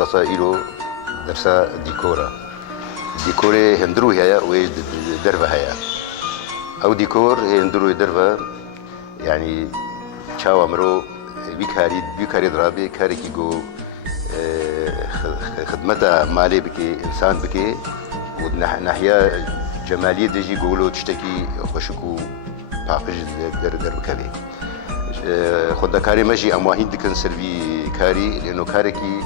مخصصة إله درسا ديكورا ديكوري هندرو هيا ويدربها هيا أو ديكور هندرو يدربها يعني شاو أمرو بيكاري درابي كاري كيجو خدمتها مالي بكي إنسان بكي وناحية جمالية دجي قولو تشتكي خوشكو باقج در بكبي خود كاري ماشي أمواهين دكن سلبي كاري لأنه كاريكي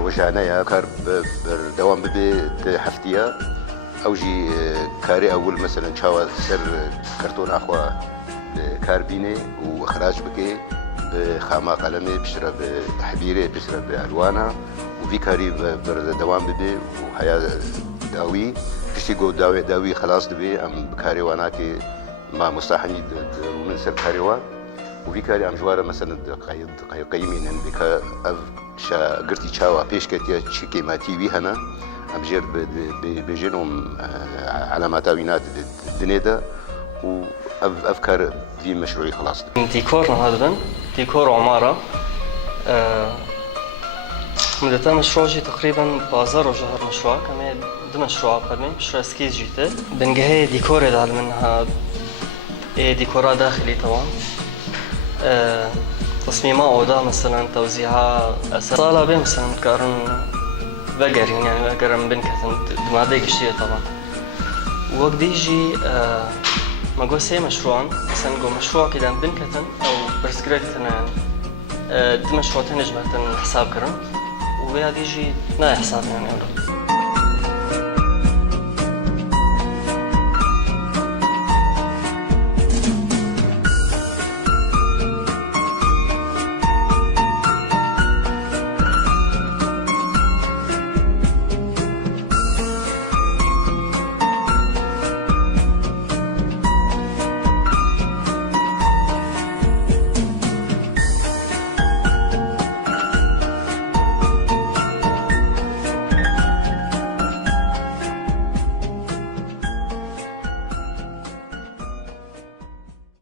روجانيا كار دوام ببي حفتية أو جي كاري أول مثلا شاو سر كرتون أخوة كاربيني وإخراج بكي بخامة قلمي بشرة بتحبيري بشرة بألوانها وفي كاري دوام ببي وحياة داوي كشتي جو داوي خلاص دبي أم بكاري واناكي ما مستحني ومن سر كاري وان وفي كاري أم جوارة مثلا قيمين إن بك شا قرتي شاوا بيش كتيا شكي ما تيوي هنا أم جير بجنهم علامات وينات الدنيا وأفكار في مشروعي خلاص. ديكورنا هذا ديكور عمارة مدتها مشروعي تقريبا بازار وجهر مشروع كمان ده مشروع قدمي مشروع سكيز جيته بنجهي ديكور يدعل منها ديكورا داخلي طبعا تصميمات أوضاع مثلا توزيعها صالة بيه مثلا كارن بقرين يعني بقرن بنكتن دمادي قشتية طبعا وقت يجي ما قول سي مشروعا مثلا قول مشروع كده بنكتن أو برسكريتن يعني مشروع تنجمة حساب كرن وبعد يجي لا حساب يعني